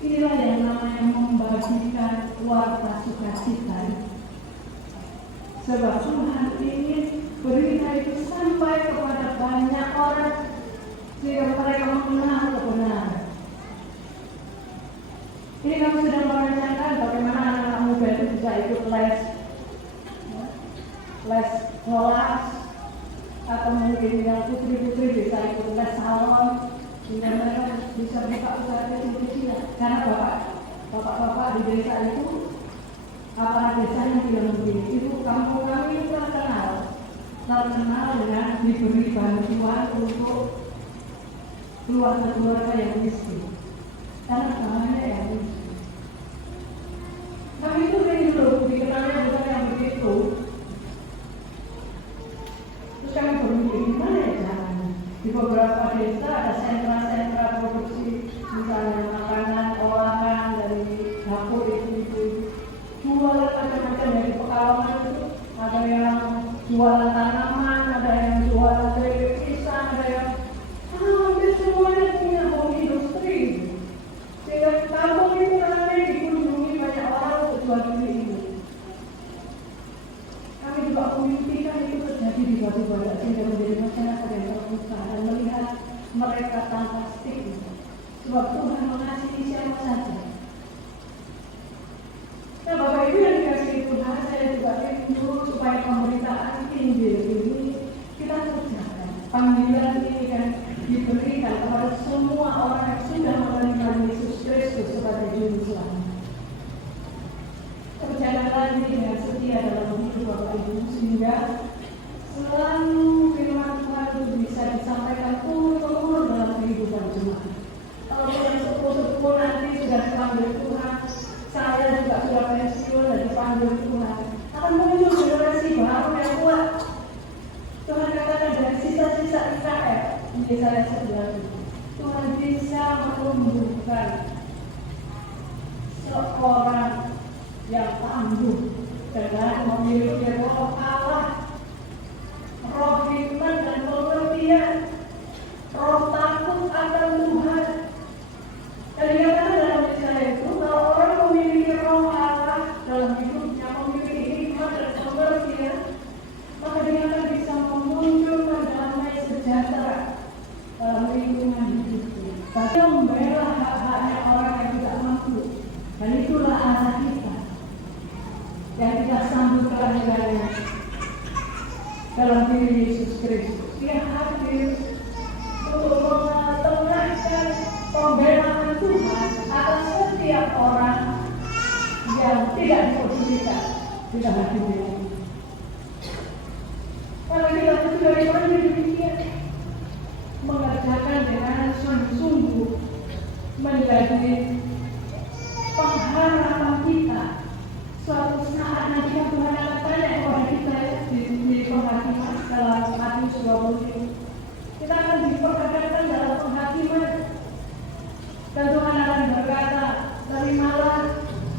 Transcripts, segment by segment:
Inilah yang namanya membagikan warta sukacita. Sebab Tuhan ingin berita itu sampai kepada banyak orang sehingga mereka mengenal kebenaran. Ini kami sedang merancangkan bagaimana anak-anak muda itu bisa ikut les kelas, atau mungkin yang putri-putri bisa ikut les salon, sehingga mereka bisa buka usaha kecil-kecilan. Karena bapak-bapak di desa itu, aparat desa yang tidak begini, itu kampung kami itu terkenal dengan diberi bantuan untuk keluarga-keluarga yang miskin. Karena tangannya yang miskin. Kami itu rindu dikenalnya bukan yang begitu. Terus kami berpikir gimana ya caranya? Di beberapa desa ada sentra-sentra produksi, misalnya makanan olahan dari dapur itu jualan macam-macam dari Pekalongan itu. Ada yang jualan tanaman, ada yang jualan keripik pisang, ada yang hampir semuanya punya home industri. Sehingga kampung itu ramai dikunjungi banyak orang untuk jual beli itu. Kami juga memimpikan itu terjadi di batu-batu sehingga menjadi masyarakat yang terbuka dan melihat mereka tanpa stigma. Sebab Tuhan mengasihi siapa saja. Nah, Bapak Ibu yang dikasihi Tuhan, saya juga rindu supaya pemberitaan Injil ini kita kerjakan. Panggilan ini kan diberikan kepada semua orang yang sudah menerima Yesus Kristus sebagai Juru Selamat. Perjalanan ini dengan setia dalam hidup Bapak Ibu sehingga selalu firman Tuhan itu bisa disampaikan turun-temurun dalam kehidupan jemaat. Kalau yang sepuh-sepuh nanti sudah dipanggil Tuhan, saya juga sudah pensiun dan dipanggil Tuhan, akan muncul generasi baru yang kuat. Tuhan katakan dari sisa-sisa Israel, Yesaya 11, Tuhan bisa menumbuhkan seorang yang tangguh dengan memiliki roh Allah, roh hikmat dan pengertian, roh takut akan Tuhan. Dan dikatakan dalam Yesaya itu, kalau orang memiliki roh Allah dalam hidupnya, memiliki hikmat dan pengertian, maka dia akan bisa memunculkan damai sejahtera dalam lingkungan hidupnya. Tapi membela hak-haknya orang yang tidak mampu. Dan itulah anak kita yang kita sambut kelahirannya dalam diri Yesus Kristus. Dia hadir untuk mengetengahkan pembelaan Tuhan atas setiap orang yang tidak dipedulikan di dalam dunia ini. Kalau kita itu dari mana demikian mengerjakan dengan sungguh-sungguh menjadi pengharapan kita. Suatu saat nanti Tuhan akan tanya kepada kita di penghakiman dalam Matius 20. Kita akan diperhadapkan dalam penghakiman dan Tuhan akan berkata, terimalah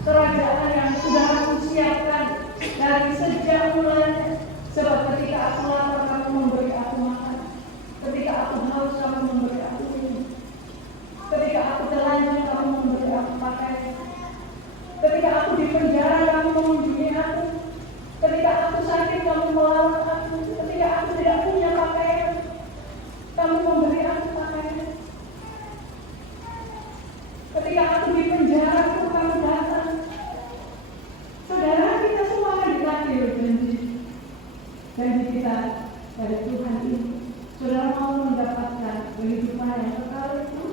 kerajaan yang sudah aku siapkan dari sejak mulanya. Sebab ketika aku lapar kamu memberi aku makan, ketika aku haus kamu memberi aku minum, ketika aku telanjang kamu memberi aku pakaian, ketika aku di penjara kamu mengunjungi aku, ketika aku sakit kamu merawat aku, ketika aku tidak punya pakaian kamu memberi aku pakaian, ketika aku di penjara kamu datang. Saudara, kita semua akan ditagih janji kita dari Tuhan ini. Saudara mau mendapatkan kehidupan yang kekal itu,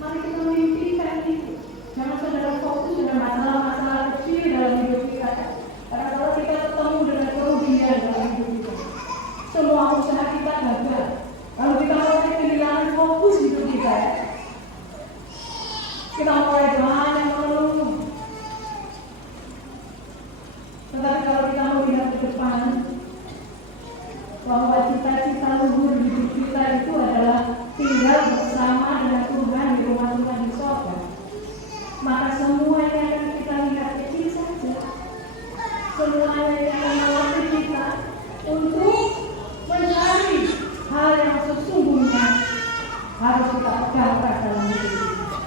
mari kita mimpikan itu. Jangan saudara fokus dengan masalah-masalah kecil dalam hidup kita. Karena kalau kita ketemu dengan kerugian dalam hidup kita, semua usaha kita gagal. Kalau kita mulai kehilangan fokus hidup kita, kita mulai banyak mengeluh. Tetapi kalau kita melihat ke depan, bahwa cita-cita luhur hidup kita itu adalah tinggal bersama dengan Tuhan di rumah Tuhan di surga, maka semuanya akan kita lihat kecil saja. Semuanya akan melatih kita untuk mencari hal yang sesungguhnya harus kita pegangkan dalam hidup kita.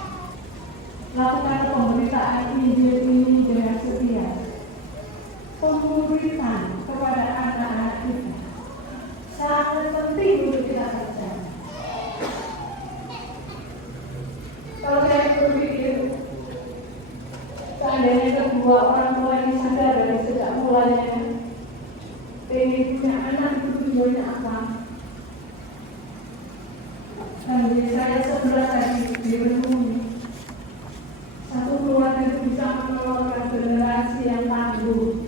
dan yang kedua, orang tua ini sadar dari sejak mulanya pengen punya anak itu tujuannya apa. Dan di saya sebelah tadi di renungi, satu keluarga itu bisa mengeluarkan generasi yang tangguh,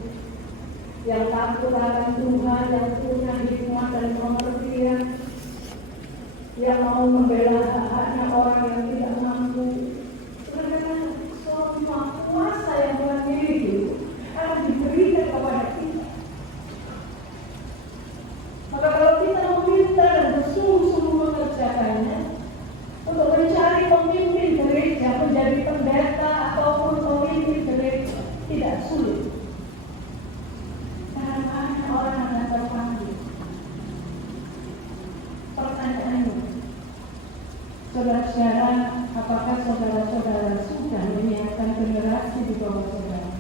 yang takut akan Tuhan, yang punya hikmat dan pengertian, yang mau membela hak-haknya orang yang tidak mampu. Karena semua kuasa yang Tuhan miliki akan diberikan kepada kita. Maka kalau kita meminta dan bersungguh-sungguh mengerjakannya, untuk mencari pemimpin gereja, menjadi pendeta ataupun pemimpin gereja, tidak sulit. Karena banyak orang akan terpanggil. Pertanyaannya, saudara-saudara, apakah saudara-saudara sudah menyiapkan generasi di bawah saudara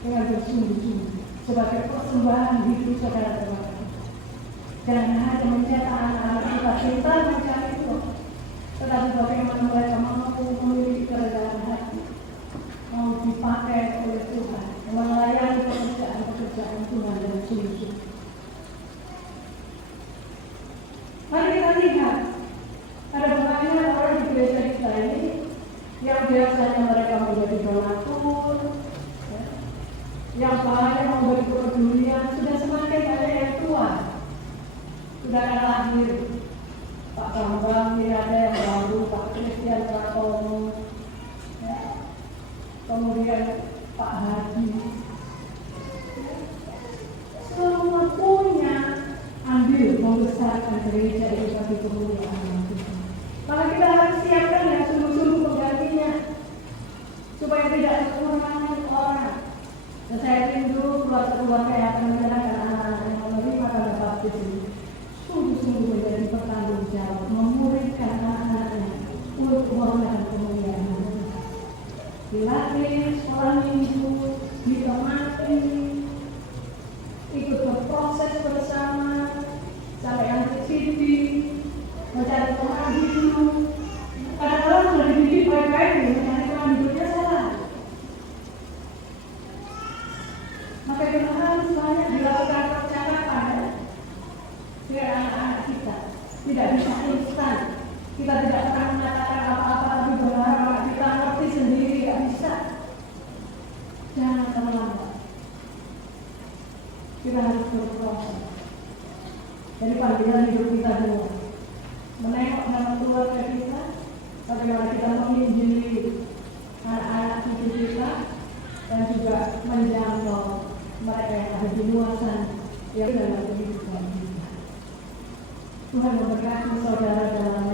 dengan bersungguh-sungguh sebagai persembahan hidup saudara-saudara? Jangan hanya mencetak anak-anak kita pintar mencari itu, tetapi bagaimana mereka mampu memiliki kerendahan hati, mau dipakai oleh Tuhan, melayani pekerjaan Tuhan dan sungguh-sungguh. Mari kita lihat, ada banyak orang di gereja kita ini yang biasanya mereka menjadi donatur, yang banyak memberi kepedulian, sudah semakin banyak yang tua, sudah ada lahir. Pak Bambang, ini ada yang baru, Pak Christian Pratomo, kemudian Pak Hadi. Semua punya ambil membesarkan gereja itu bagi kemuliaan Tuhan. Maka kita harus siapkan yang sungguh-sungguh penggantinya, supaya tidak kekurangan orang. Dan saya rindu keluarga-keluarga yang akan menyerahkan anak-anak yang menerima tanda baptis ini sungguh-sungguh menjadi bertanggung jawab, memuridkan anak-anaknya untuk mengenal kemuliaan Tuhan. Dilatih sekolah minggu, ditemani, ikut berproses bersama, sampai nanti TV, mencari teman hidup. Kadang-kadang sudah dididik baik-baik, mencari teman hidupnya salah. Maka kita harus banyak dilakukan percakapan dengan anak-anak kita. Tidak bisa instan. Kita tidak akan mengatakan apa-apa tapi berharap anak kita ngerti sendiri, tidak bisa. Jangan terlambat. Kita harus berproses. Jadi panggilan hidup kita dulu. Menengok dalam keluarga kita, bagaimana kita menginjili anak-anak cucu kita, dan juga menjangkau mereka yang ada di luar sana yang dalam kehidupan kita. Tuhan memberkati saudara dalam